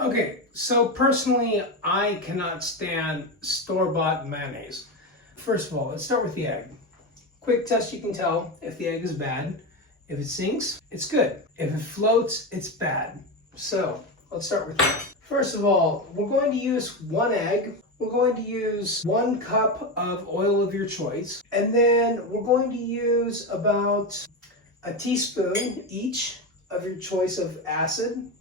Okay, so personally, I cannot stand store-bought mayonnaise. First of all, let's start with the egg. Quick test, you can tell if the egg is bad. If it sinks, it's good. If it floats, it's bad. So let's start with that. First of all, we're going to use one egg. We're going to use 1 cup of oil of your choice. And then we're going to use about a teaspoon each of your choice of acid,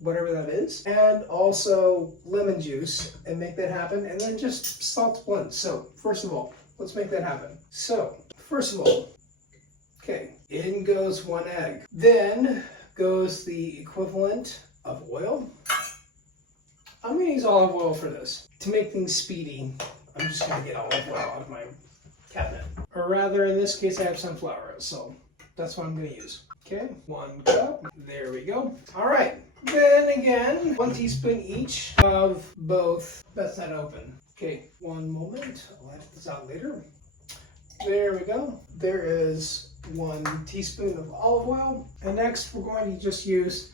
whatever that is, and also lemon juice, and make that happen. And then just salt to blend. So first of all, let's make that happen. So first of all, okay, in goes 1 egg. Then goes the equivalent of oil. I'm going to use olive oil for this. To make things speedy, I'm just going to get olive oil out of my cabinet. Or rather, in this case, I have sunflower oil, so that's what I'm going to use. Okay, 1 cup. There we go. All right. Then again, 1 teaspoon each of both. That's not open. Okay, 1 moment. I'll edit this out later. There we go. There is 1 teaspoon of olive oil. And next, we're going to just use,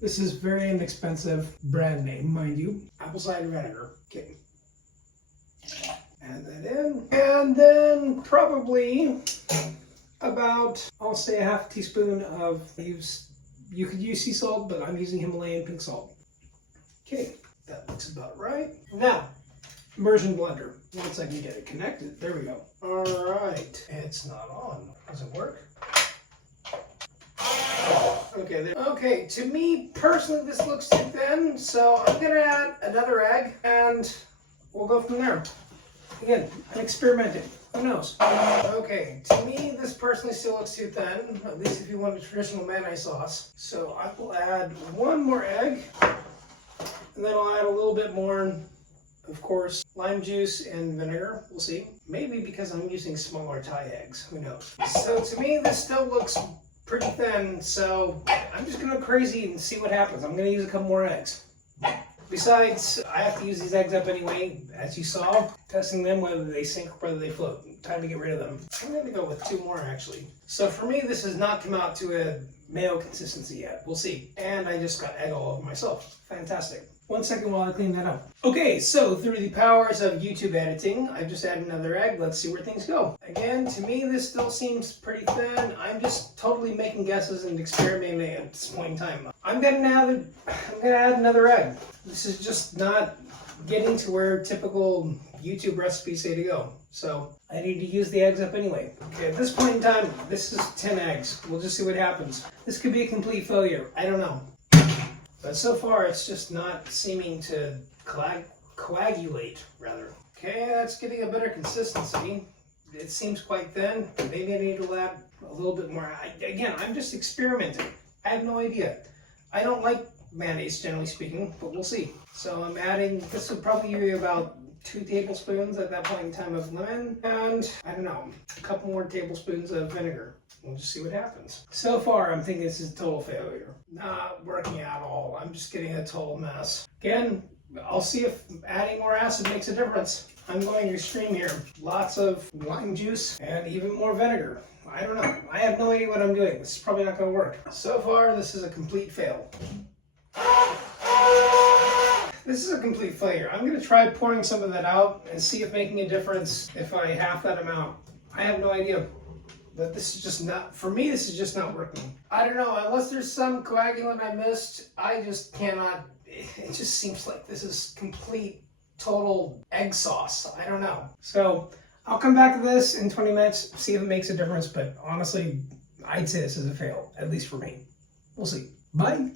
this is very inexpensive brand name, mind you, apple cider vinegar. Okay. Add that in. And then probably about, I'll say a half teaspoon of, you could use sea salt, but I'm using Himalayan pink salt. Okay, that looks about right. Now, immersion blender. Once I can get it connected, there we go. All right, it's not on. Does it work? Okay, there. Okay, to me personally, this looks too thin, so I'm gonna add another egg, and we'll go from there. Again, I'm experimenting. Who knows? Okay, to me, this personally still looks too thin, at least if you want a traditional mayonnaise sauce. So I will add 1 more egg, and then I'll add a little bit more, of course, lime juice and vinegar. We'll see. Maybe because I'm using smaller Thai eggs. Who knows? So to me, this still looks pretty thin, so I'm just gonna go crazy and see what happens. I'm gonna use a couple more eggs. Besides, I have to use these eggs up anyway, as you saw, testing them whether they sink or whether they float. Time to get rid of them. I'm going to go with 2 more actually. So for me, this has not come out to a mayo consistency yet. We'll see. And I just got egg all over myself. Fantastic. 1 second while I clean that up. Okay, so through the powers of YouTube editing, I've just added another egg. Let's see where things go. Again, to me, this still seems pretty thin. I'm just totally making guesses and experimenting at this point in time. I'm gonna add another egg. This is just not getting to where typical YouTube recipes say to go. So I need to use the eggs up anyway. Okay, at this point in time, this is 10 eggs. We'll just see what happens. This could be a complete failure. I don't know. But so far, it's just not seeming to coagulate, rather. Okay, that's getting a better consistency. It seems quite thin. Maybe I need to add a little bit more. Again, I'm just experimenting. I have no idea. I don't like mayonnaise, generally speaking, but we'll see. So I'm adding, this would probably be about 2 tablespoons at that point in time of lemon, and I don't know, a couple more tablespoons of vinegar. We'll just see what happens. So far, I'm thinking this is a total failure. Not working at all. I'm just getting a total mess. Again, I'll see if adding more acid makes a difference. I'm going extreme here. Lots of lime juice and even more vinegar. I don't know. I have no idea what I'm doing. This is probably not going to work. So far, this is a complete fail. This is a complete failure. I'm going to try pouring some of that out and see if making a difference if I half that amount. I have no idea. But this is just not, for me, this is just not working. I don't know, unless there's some coagulant I missed, I just cannot, it just seems like this is complete, total egg sauce. I don't know. So I'll come back to this in 20 minutes, see if it makes a difference, but honestly, I'd say this is a fail, at least for me. We'll see. Bye.